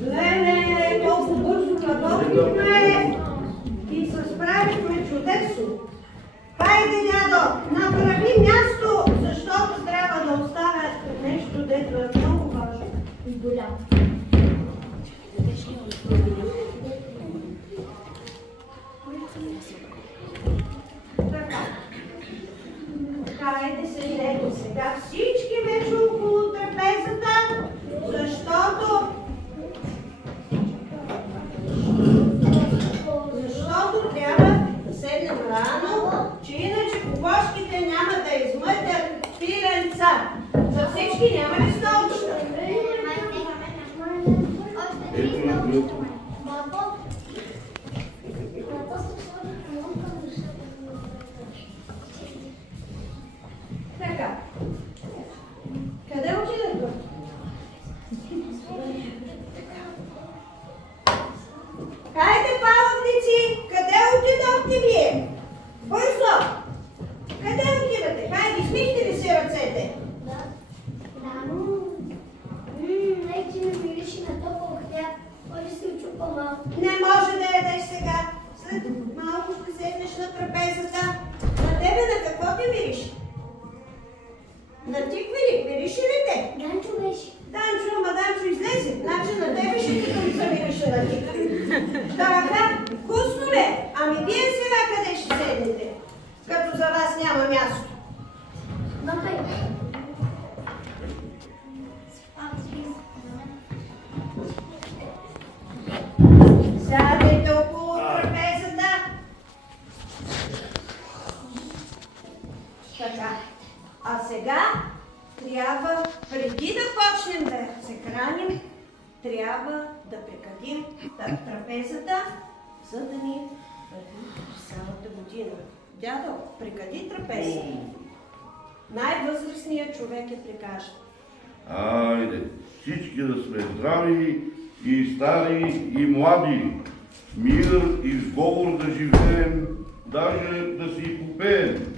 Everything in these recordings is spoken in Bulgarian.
Лене, колко бързо работихме и се справихме чудесно. Хайде, дядо, направи място, защото трябва да оставя нещо, дето е много важно и голямо. Така. Хайде, седете сега всички вече около трапезата, защото трябва да седнем рано, че иначе кокошките няма да измътят пиренца. За всички няма ли столчета? Така. Къде отидете? Хайде, палатници! Къде отидохте вие? Бързо! Къде отивате? Хайде, измихте ли си ръцете? Да. Рано. Вече не мирише на топъл хляб. Може си очупа малко. Не може да ядеш сега. След малко ще седнеш на трапезата. На тебе на какво ти мирише? На тиквери. Мирише ли те? Данчо беше. Данчо, ама Данчо излезе. Значи на тебе ще ти да ми замирише на тиквери. Така, вкусно ли? Ами вие сега къде ще седнете? Като за вас няма място. Напай. Сядайте около трапезата. Така. А сега трябва, преди да почнем да се храним, трябва да прекадим трапезата, за да ни върви цялата година. Дядо, прекади трапезата. Най-възрастният човек я прикаже. Айде, всички да сме здрави и стари и млади. Мир и сговор да живеем, даже да си попеем.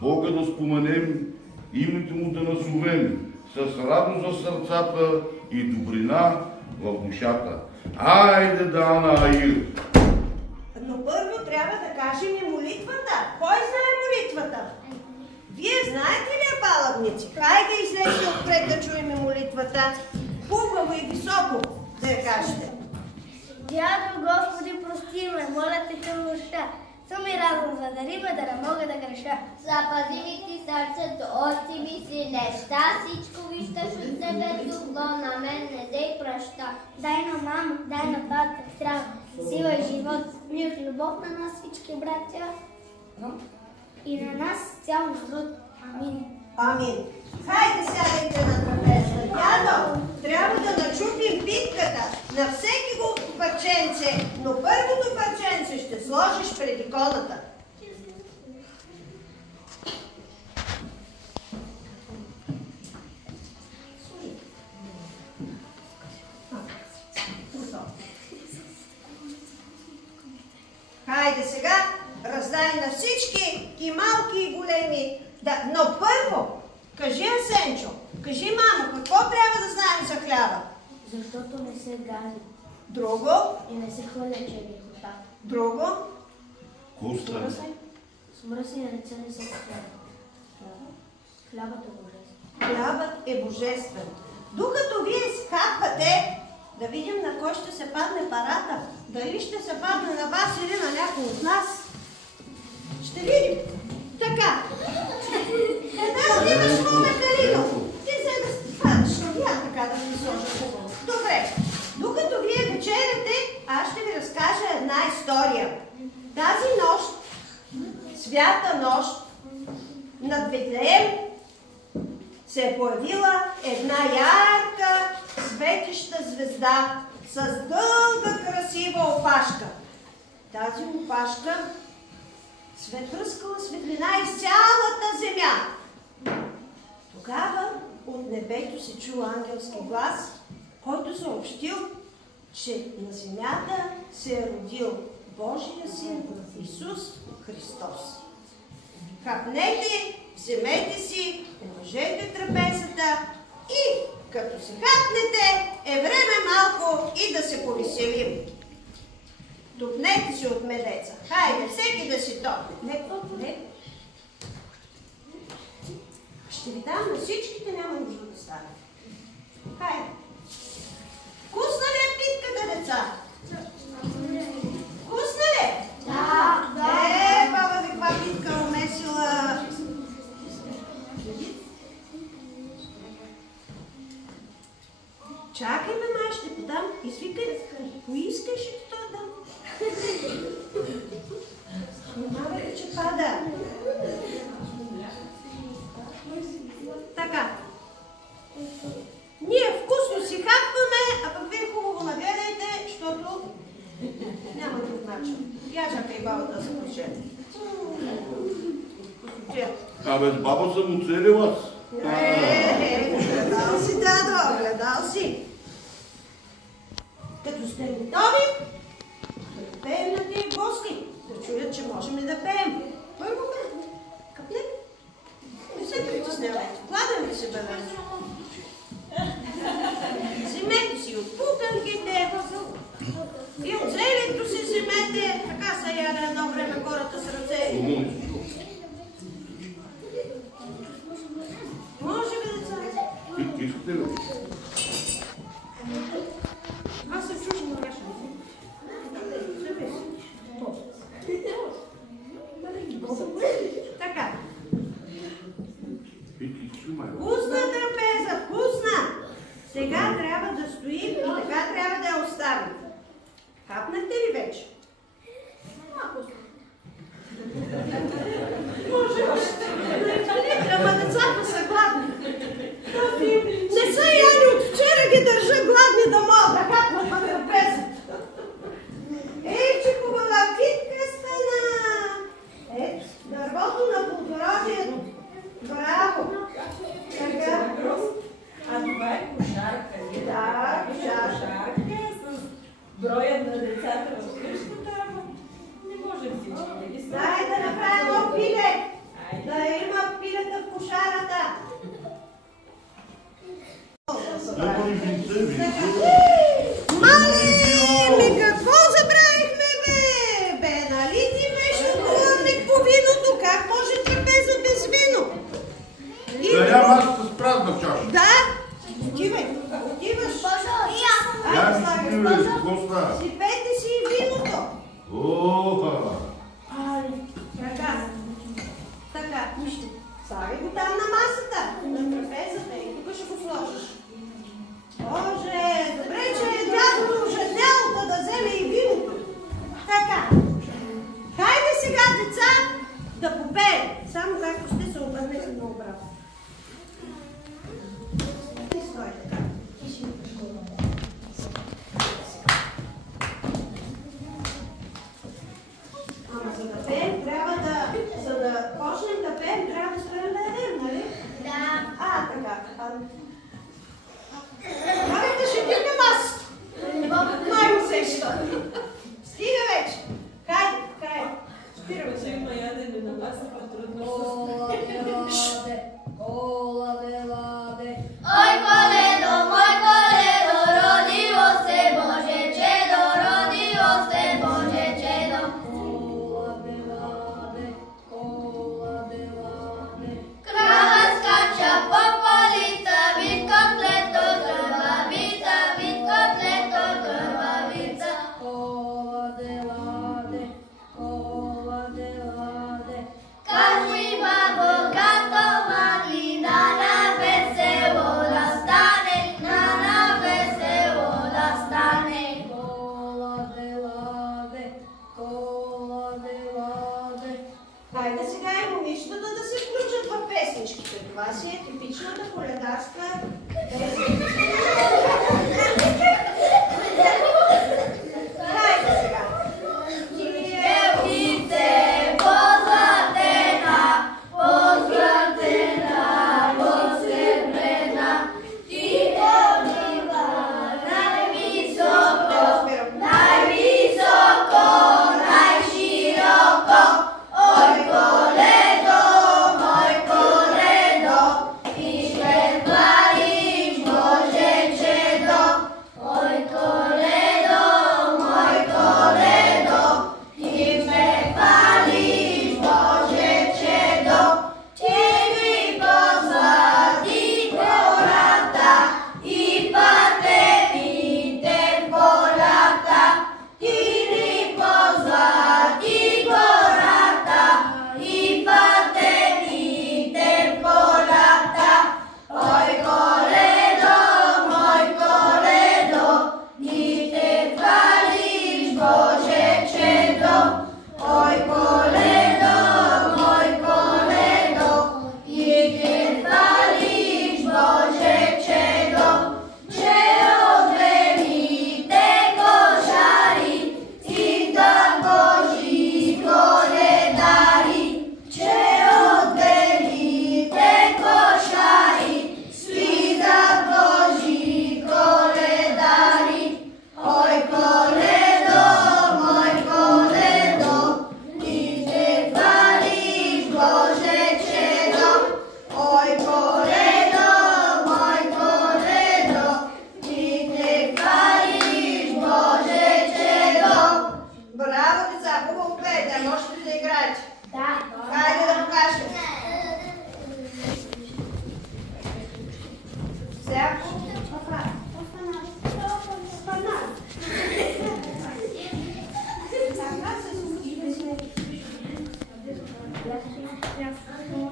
Бога да споменем, името му да назовем, с радост за сърцата и добрина в душата. Айде, Дана Аир! Но първо трябва да кажем и молитвата. Кой знае молитвата? Вие знаете ли я, палатници? Хайде излезте отпред да чуем молитвата. Хубаво и високо да я кажете. Дядо, Господи, прости ме, моля те към нощта. Съм и разум, за да риба, да не мога да греша. Запази ли ти сърцето, отци ми си неща, всичко виждаш от себе добро, на мен не дей праща. Дай на мама, дай на тата, здрав, сила и живот, мир, любов на нас всички братя и на нас цял народ. Амин. Амин. Хайде сядайте на трапезата. Дядо, трябва да начупим битката на всеки го парченце, но първото парченце ще сложиш пред иконата. Хайде сега, раздай на всички, и малки, и големи. Да, но първо, кажи, Асенчо, кажи, мамо, какво трябва да знаем за хляба? Защото не се гази Друго? и не се хвърля чернихота. Друго? Коста. Смръсни ръце не се хвърля. Хлябът е божествен. Хлябът е божествен. Докато вие скапвате, да видим на кой ще се падне парата. Дали ще се падне на вас или на някой от нас. Ще видим. Така. Къде отиваш, моменталино? Ти се да падаш на я, така да ми сложа хубаво. Добре. Докато вие вечеряте, аз ще ви разкажа една история. Тази нощ, свята нощ, над Витлеем се е появила една ярка, светеща звезда с дълга, красива опашка. Тази опашка пръскала светлина из цялата земя. Тогава от небето се чул ангелски глас, който съобщил, че на земята се е родил Божия син Исус Христос. Хапнете, вземете си, положете трапезата и като се хапнете, е време малко и да се повеселим. Тупнете си от медеца. Хайде, всеки да си топне. Не. Ще ви дам на всичките, няма нужда да стане. Хайде. Вкусна ли е питката, деца? Вкусна ли? Да. Баба ви каква питка умесила. Чакай, мама, ще ти дам. Извикай, кои искаш и то дам. Внимавай, че пада. Така. Ние вкусно си хапваме, а пък вие хубаво нагледайте, защото няма друг начин. Я чакай баба да се прочете. Абе, с баба съм оцелил аз. Гледал си, дадо, гледал си. Като сте готови, да пеем на тия гости, да чуят, че можем ли да пеем. Първо бе, капле. Не се притеснявайте, гладен ли се бе вече? Вземете си от пуканките и от зелето си вземете. Така са яде едно време хората с ръце. Може ли деца? Искате ли? Аз се чушам на ваша. Така. Вкусна трапеза, вкусна! Сега трябва да стоим и така трябва да я оставим. Хапнахте ли вече? Може още. Ама децата са гладни. Не са яли от вчера, ги държа гладни да могат да хапнат на трапезата. Ей, че хубава питка стана! Ето, дървото на плодородието. Браво! Така. А това е кошарка. Да, кошарка с броя на децата в къщата, ама не може всички да ги са. Дай да направим едно пиле! Да има пилета в кошарата! Мале, какво забравихме, бе? Нали ти беше отговорник по виното? Как може трапеза без вино? Да ям аз с празна чаша. Да? Отивай. Отиваш. Я ми си пиве, какво става? Сипете си и виното. Оха! Така, нищо. Слагай го там на масата, на трапезата и тук ще го сложиш. Боже, добре, че дядото ожеднял да вземе и виното. Така. Хайде сега, деца, да попеем. Само както сте се обърнете на обратно. И стой така. Ама за да пеем, трябва да... За да почнем да пеем, трябва да спрем да ядем, нали? Да. Така. Абе, да ще дигнем аз. Май усеща. Стига вече. Хайде. Спираме се. Има ядене на масата, трудно. Ой, коледо, мой коледо, родило се Боже чедо, родило се Боже чедо. Крава скача по полица, вид котлето, крвавица, вид котлето, крвавица. Кажи, бабо, като маглина, на весело да стане, на весело да стане. Хайде сега и момичетата да се включат в песничките. Това си е типичната коледарска песен. Хайде сега. Девице, позлатена, позлатена, посребрена, ти повдигла най-високо, най-високо, Здравствуй.